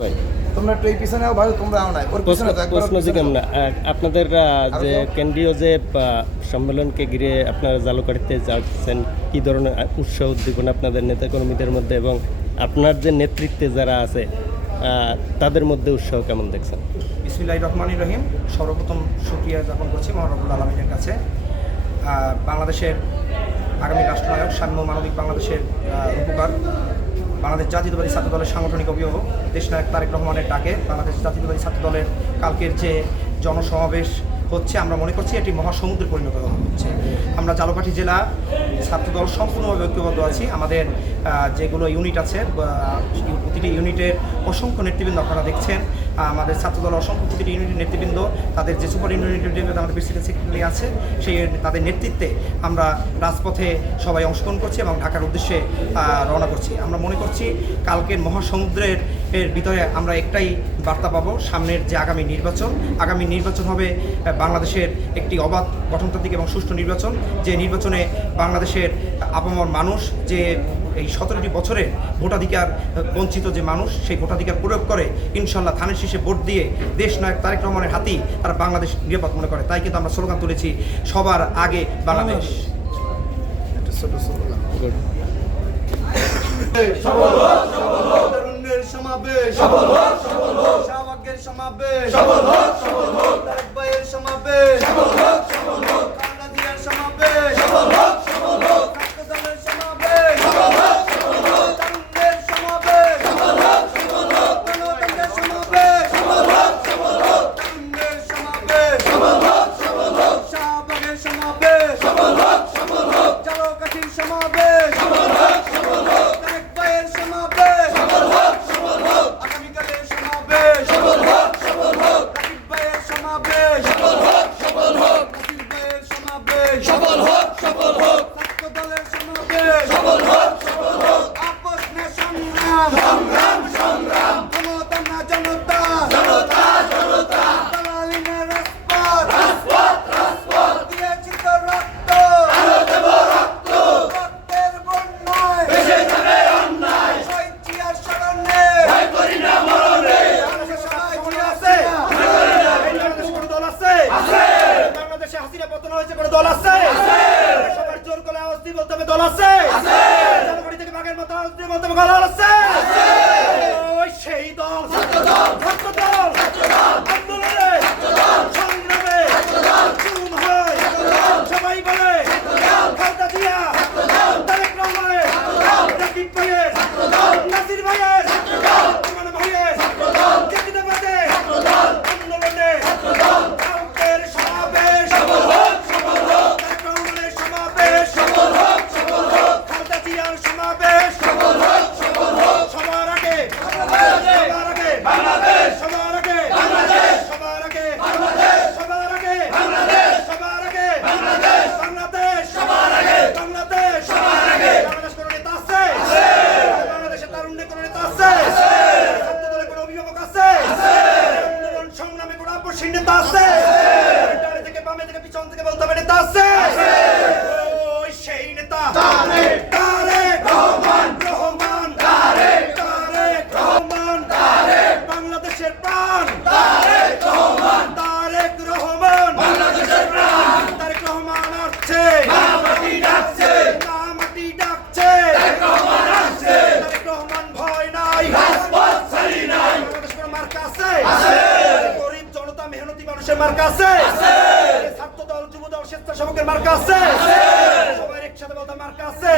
ভাই তোমরা একটু এই পিছনেও ভাই তোমরা আও নাই। ওর পিছনে প্রশ্ন জিজ্ঞাম না আপনাদের যে কেন্দ্রীয় যে সম্মেলনকে ঘিরে আপনারা জালুকাঠিতে যাচ্ছেন কি ধরনের উৎসাহ উদ্দীপনা আপনাদের নেতাকর্মীদের মধ্যে এবং আপনার যে নেতৃত্বে যারা আছে তাদের মধ্যে উৎসাহ কেমন দেখছেন? বিসমিল্লাহ রহমান রহিম। সর্বপ্রথম সুক্রিয়া জ্ঞাপন করছি মহানবুল আলমিনের কাছে। বাংলাদেশের আগামী রাষ্ট্রনায়ক সাম্য মানবিক বাংলাদেশের উপকার বাংলাদেশ জাতীয়তাবাদী ছাত্র দলের সাংগঠনিক অভিভাবক দেশনায়ক তারেক রহমানের ডাকে বাংলাদেশ জাতীয়তাবাদী ছাত্র দলের কালকের যে জনসমাবেশ হচ্ছে, আমরা মনে করছি এটি মহাসমুদ্রে পরিণত হচ্ছে। আমরা জালকাঠি জেলা ছাত্রদল সম্পূর্ণভাবে ঐক্যবদ্ধ আছি। আমাদের যেগুলো ইউনিট আছে প্রতিটি ইউনিটের অসংখ্য নেতৃবৃন্দ আপনারা দেখছেন। আমাদের ছাত্রদল অসংখ্য প্রতিটি ইউনিটের নেতৃবৃন্দ, তাদের যে সুপার ইউনিটের আমাদের প্রেসিডেন্ট সেক্রেটারি আছে, সেই তাদের নেতৃত্বে আমরা রাজপথে সবাই অংশগ্রহণ করছি এবং ঢাকার উদ্দেশ্যে রওনা করছি। আমরা মনে করছি কালকের মহাসমুদ্রের এর ভিতরে আমরা একটাই বার্তা পাবো, সামনের যে আগামী নির্বাচন। আগামী নির্বাচন হবে বাংলাদেশের একটি অবাধ গঠনতান্ত্রিক এবং সুষ্ঠু নির্বাচন। যে নির্বাচনে বাংলাদেশের আপামর মানুষ, যে এই সতেরোটি বছরে ভোটাধিকার বঞ্চিত যে মানুষ সেই ভোটাধিকার প্রয়োগ করে ইনশাল্লাহ ধানের শীষে ভোট দিয়ে দেশ নায়ক তারেক রহমানের হাতেই তারা বাংলাদেশ নিরাপদ মনে করে। তাই কিন্তু আমরা স্লোগান তুলেছি সবার আগে বাংলাদেশ। সমাবেশ সমাবেশ সফল হোক সফল হোক তারেক ভাইয়ের সমাবেশ সফল হোক সফল হোক খালেদা জিয়ার সমাবেশ সফল হোক সফল হোক ছাত্রদলের সমাবেশ সফল হোক সফল হোক তরুণের সমাবেশ সফল হোক সফল হোক গণতন্ত্রের সমাবেশ সফল হোক সফল হোক তরুণের সমাবেশ সফল হোক সফল হোক শাহবাগের সমাবেশ সফল হোক সফল হোক জালকাঠির সমাবেশ সফল হোক সফল হোক তারেক ভাইয়ের সমাবেশ সফল হোক সফল হোক আগামীকালের সমাবেশ সফল হোক সফল হোক রাকিব ভাইয়ের সমাবেশ সফল হোক সফল হোক নাসির ভাইয়ের সমাবেশ সফল হোক সফল হোক। ছাত্র দলের সমাবেশ সফল হোক সফল হোক। আপস সংগ্রাম সংগ্রাম সংগ্রাম জনতা না জনতা জনতা জনতা দালালি না রাজপথ রাজপথ রাজপথ দিয়েছি তো রক্ত আলো দেব রক্ত রক্তের বন্যায় ভেসে যাবে অন্যায় শহীদ জিয়ার স্মরণে ভয় করি না মরণে বাংলাদেশে সবাই মনে আছে এই বাংলাদেশে কোনো দল আছে বাংলাদেশে হাসিনা পতন হয়েছে কোনো দল আছে সবার জোর করে আওয়াজ দিয়ে বলতে হবে দল আছে জনগণি থেকে বাঘের মতো আওয়াজ দিয়ে বলতে হবে দল আছে ওই সেই দল ছাত্র দল ছাত্র দল আন্দোলনে সংগ্রামে চুম হয় সবাই বলে খালদা জিয়া তারেক রহমানের রাকিব ভাইয়ের নাসির ভাইয়ের ইমান ভাইয়ের জাতীয়তাবাদে আন্দোলনে কাউকের সমাবেশ সফল হোক সফল হোক তারেক রহমানের সমাবেশ সফল হোক সফল হোক খালদা জিয়ার সমাবেশ সফল হোক সফল হোক সবার আগে সবার আগে বাংলাদেশ সবার আগে বাংলাদেশ সবার আগে বাংলাদেশ সবার আগে বাংলাদেশ সবার আগে বাংলাদেশ বাংলাদেশ সবার আগে বাংলাদেশ সবার আগে বাংলাদেশ কোনো নেতা আছে বাংলাদেশের তারুণ্যে কোনো নেতা আছে ছাত্র দলের কোনো অভিভাবক আছে আন্দোলন সংগ্রামে কোনো আপসীন নেতা আছে ডানে থেকে বামে থেকে পিছন থেকে বলতে হবে নেতা আছে ওই সেই নেতা তারেক তারেক রহমান রহমান তারেক তারেক রহমান তারেক বাংলাদেশের প্রাণ তারেক রহমান তারেক রহমান বাংলাদেশের প্রাণ তারেক রহমান আসছে মাটি ডাকছে মাটি ডাকছে তারেক রহমান আসছে তারেক রহমান ভয় নাই রাজপথ ছাড়ি নাই বাংলাদেশ কোনো মার্কা আছে আছে গরিব জনতা মেহনতি মানুষের মার্কা আছে? ছাত্র দল যুব দল স্বেচ্ছাসেবকের মার্কা আছে? সবাই একসাথে মার্কা আছে?